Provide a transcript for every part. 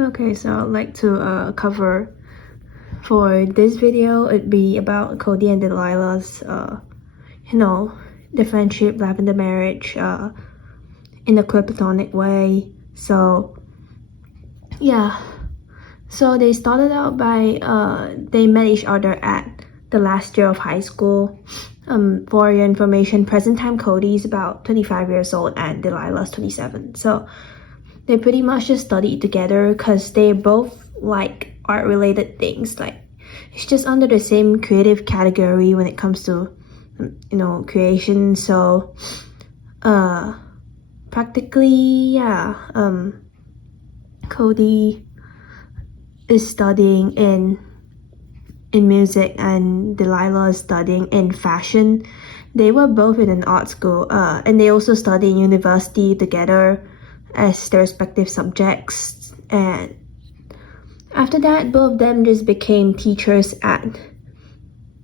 Okay, so I'd like to cover for this video, it'd be about Cody and Delilah's, the friendship, life, and the marriage in a platonic way. So, yeah. So they started out by, they met each other at the last year of high school. For your information, present time Cody is about 25 years old and Delilah's 27. So they pretty much just studied together because they both like art related things. Like it's just under the same creative category when it comes to creation. So practically, yeah, Cody is studying in music and Delilah is studying in fashion. They were both in an art school, and they also studied in university together as their respective subjects. And after that, both of them just became teachers at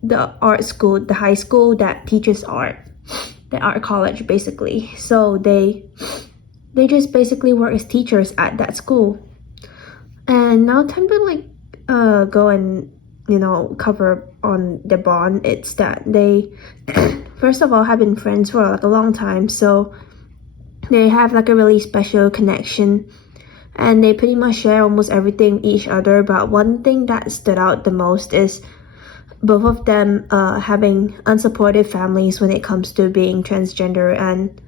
the art school, the high school that teaches art, the art college basically. So they just basically work as teachers at that school. And now time to go and cover on the bond. It's that they first of all have been friends for like a long time, so they have like a really special connection and they pretty much share almost everything each other. But one thing that stood out the most is both of them having unsupportive families when it comes to being transgender, and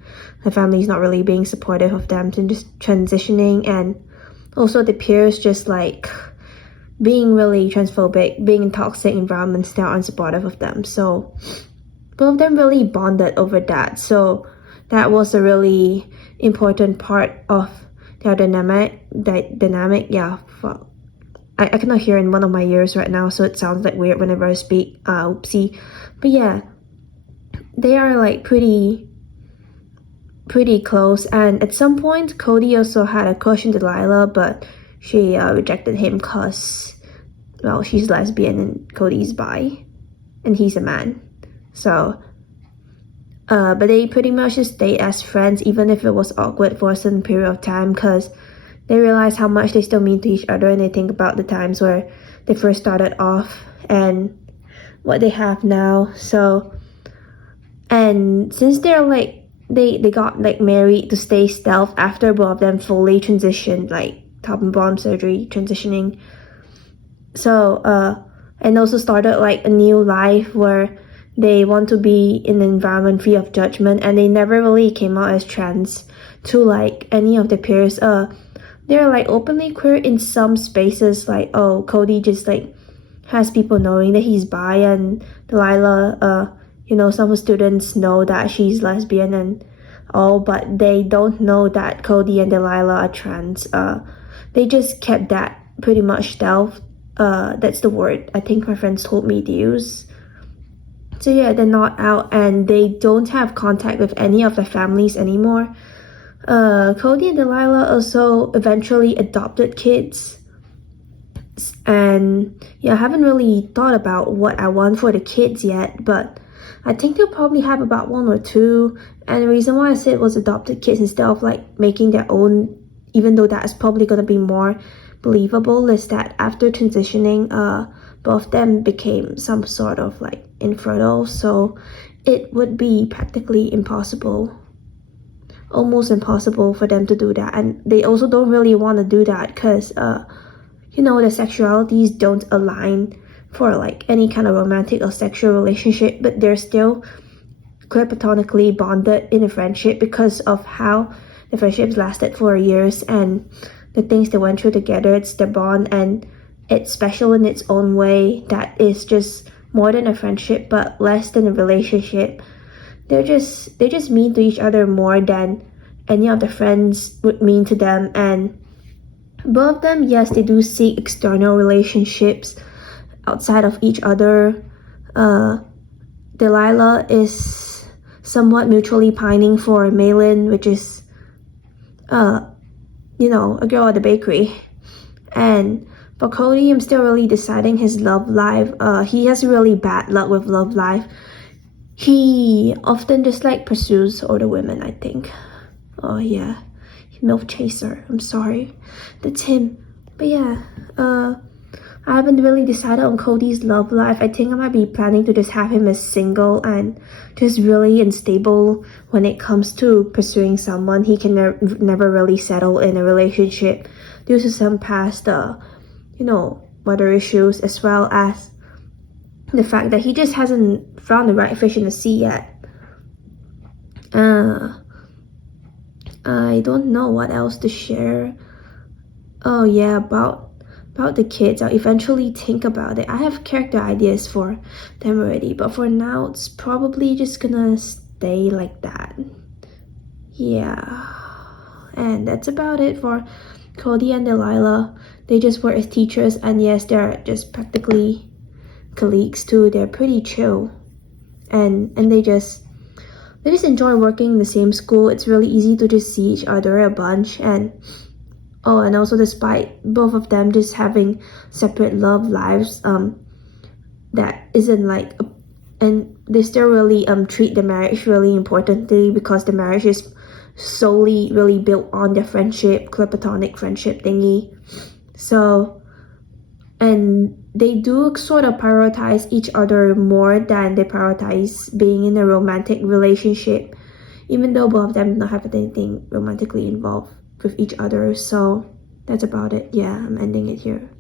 the family's not really being supportive of them to just transitioning, and also the peers just like being really transphobic, being in toxic environments that are unsupportive of them. So both of them really bonded over that. So that was a really important part of their dynamic. Yeah, fuck. I cannot hear in one of my ears right now, so it sounds like weird whenever I speak. Oopsie. But yeah, they are like pretty close. And at some point, Cody also had a crush on Delilah, but she rejected him because, well, she's lesbian and Cody's bi, and he's a man. So, but they pretty much just stayed as friends, even if it was awkward for a certain period of time, because they realize how much they still mean to each other, and they think about the times where they first started off and what they have now. So, and since they're like, they got like married to stay stealth after both of them fully transitioned, like top and bottom surgery transitioning. So, and also started like a new life where they want to be in an environment free of judgment, and they never really came out as trans to like any of their peers. They're like openly queer in some spaces, like, oh, Cody just like has people knowing that he's bi, and Delilah, some students know that she's lesbian and all, but they don't know that Cody and Delilah are trans. They just kept that pretty much stealth. That's the word I think my friends told me to use. So yeah, they're not out, and they don't have contact with any of their families anymore. Cody and Delilah also eventually adopted kids, and yeah, I haven't really thought about what I want for the kids yet, but I think they'll probably have about 1 or 2. And the reason why I said it was adopted kids instead of like making their own, even though that is probably going to be more believable, is that after transitioning, both of them became some sort of like infertile, so it would be practically impossible, almost impossible for them to do that. And they also don't really want to do that because their sexualities don't align for like any kind of romantic or sexual relationship, but they're still queer platonically bonded in a friendship because of how the friendships lasted for years and the things they went through together. It's their bond, and it's special in its own way. That is just more than a friendship, but less than a relationship. They just mean to each other more than any of the friends would mean to them. And both of them, yes, they do seek external relationships outside of each other. Delilah is somewhat mutually pining for Malin, which is a girl at the bakery. And for Cody, I'm still really deciding his love life. He has really bad luck with love life. He often just like pursues older women, I think. Oh yeah, milf chaser. I'm sorry, that's him. But yeah, I haven't really decided on Cody's love life. I think I might be planning to just have him as single and just really unstable when it comes to pursuing someone. He can never really settle in a relationship due to some past, mother issues, as well as the fact that he just hasn't found the right fish in the sea yet. I don't know what else to share. Oh yeah, about the kids. I'll eventually think about it. I have character ideas for them already, but for now it's probably just gonna stay like that. Yeah. And that's about it for Cody and Delilah. They just work as teachers, and yes, they're just practically colleagues too. They're pretty chill. And they just enjoy working in the same school. It's really easy to just see each other a bunch. And also despite both of them just having separate love lives, that isn't like and they still really treat the marriage really importantly, because the marriage is solely really built on their friendship, platonic friendship thingy. So, and they do sort of prioritize each other more than they prioritize being in a romantic relationship, even though both of them do not have anything romantically involved with each other. So that's about it. Yeah, I'm ending it here.